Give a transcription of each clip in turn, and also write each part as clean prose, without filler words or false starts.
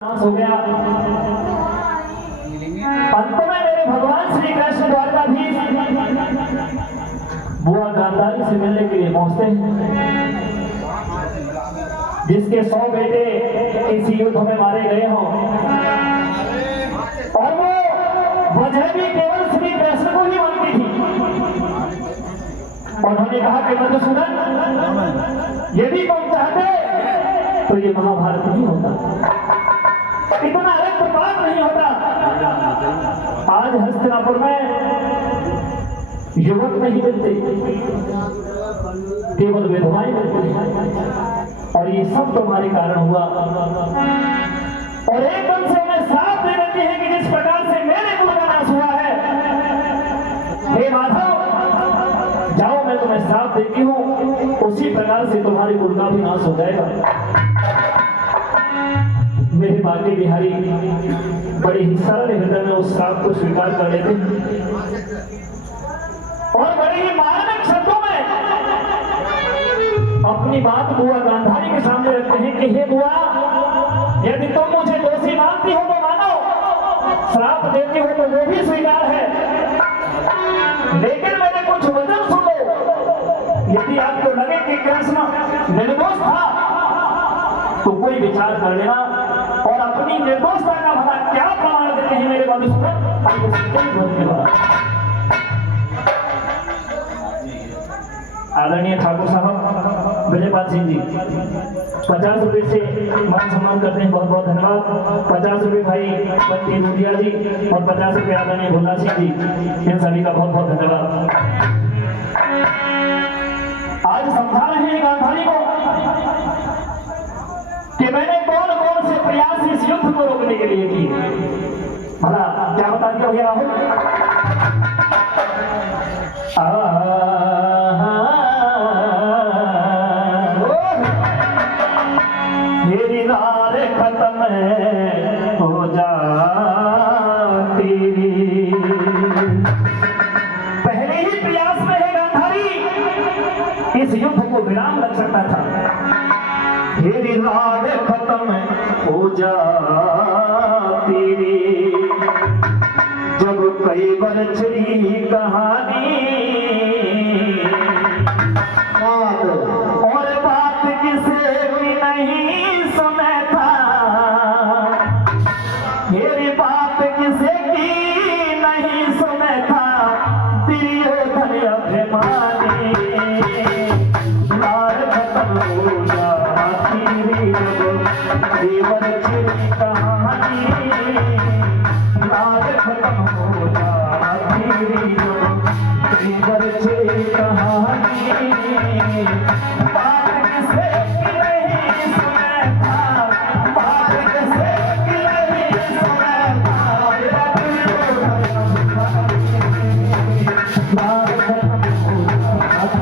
हो गया। अंत में मेरे भगवान श्री कृष्ण द्वारकाधीश बुआ गांधारी से मिलने के लिए पहुंचते हैं, जिसके 100 बेटे इस युद्ध में मारे गए हों, और वो वजह भी केवल श्री कृष्ण को ही मानती थी। उन्होंने कहा कि मधुसूदन, यदि तुम चाहते तो ये महाभारत नहीं होता, इतना रक्तपात नहीं होता। आज हस्तिनापुर में युवक नहीं मिलते, केवल विधवाएं मिलती हैं, और ये सब तुम्हारे कारण हुआ। और एकदम से मैं साफ दे देती है कि जिस प्रकार से मेरे कुल का नाश हुआ है, हे माधव, जाओ, मैं तुम्हें साफ देती हूं, उसी प्रकार से तुम्हारे कुल का भी नाश हो जाएगा। मेरे बाके बिहारी बड़े ही सरल हृदय में उस श्राप को स्वीकार कर लेते और बड़े ही मार्मिक शब्दों में अपनी बात बुआ गांधारी के सामने रखते हैं कि हे बुआ, यदि तुम मुझे दोषी मानती हो तो मानो, श्राप देती हो तो वो भी स्वीकार है, लेकिन मैंने कुछ वचन सुनो। यदि आपको लगे कि कृष्ण निर्दोष था तो कोई विचार कर लेना, और अपनी निर्दोषता का भला क्या प्रमाण देते हैं मेरे मधुसूदन। आदरणीय ठाकुर साहब विजयपाल सिंह जी 50 रुपए से मान सम्मान करते हैं, बहुत बहुत धन्यवाद। 50 रुपए भाई बंटी दूधिया जी और 50 रुपए आदरणीय भुल्ला सिंह जी, इन सभी का बहुत बहुत धन्यवाद। आज समझा रहे हैं गांधारी को कि मैंने कौन कौन से प्रयास इस युद्ध को रोकने के लिए किए। भला क्या बता दिया भैया राहुल? मेरी रार खत्म हो जाती, पहले ही प्रयास में है गांधारी, इस युद्ध को विराम लग सकता था। तेरी रात खत्म हो जाती जब कई बरछड़ी कहानी, और बात किसे भी नहीं सुने था, मेरी बात किसे की नहीं सुने था, दुर्योधन अभिमानी। रात खत्म हो जाती बरछड़ी कहानी, रात खत्म हो जाती बरछड़ी कहानी, बात किसे की नहीं सुने था, बात किसे की नहीं सुने था, रात खत्म हो जाती।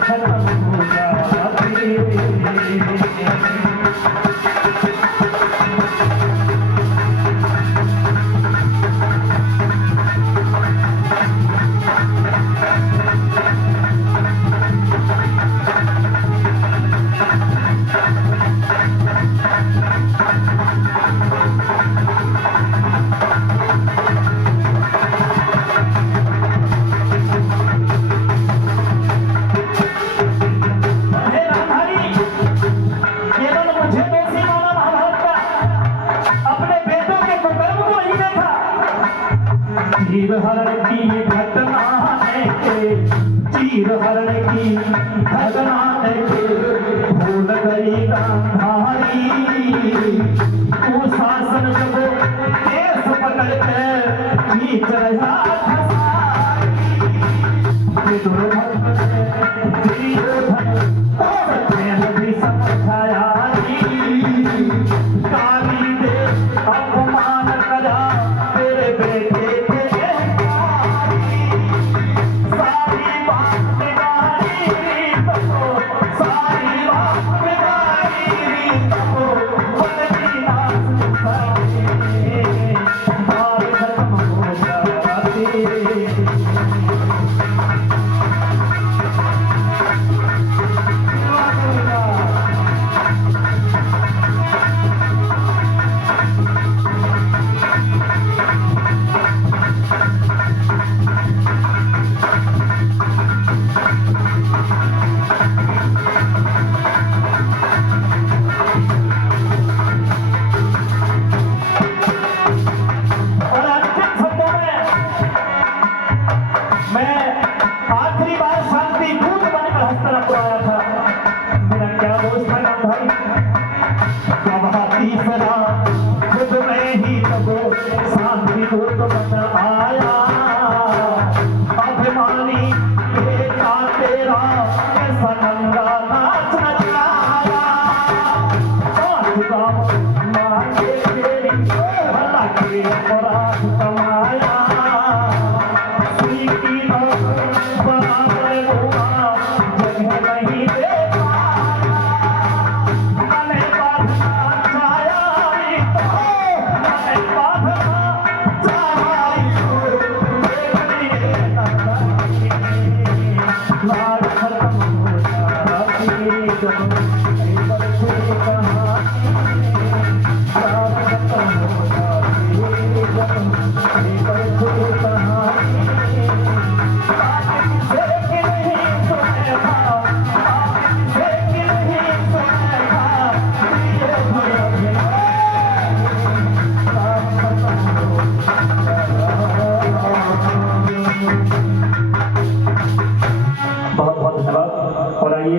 खत्म हो चीर हरण की घटना देखे, चीर हरण की घटना देखे, भूल गई गांधारी। तू शासन जब केस पकड़ के खींच रहा भी समझाया काली दे अपमान करा तेरे बेटे आखिरी बार शांति दूत बनकर हस्तिनापुर आया था। मेरा क्या दोस्त था गांधारी, जब तीसरा खुद में ही तब शांति दूत बनकर आया। अभिमानी बेटा तेरा कैसा नंगा नाच नचाया। पांच गाँव मांगे तेरी भला के अपराध कमाया। बहुत बहुत धन्यवाद। और आइए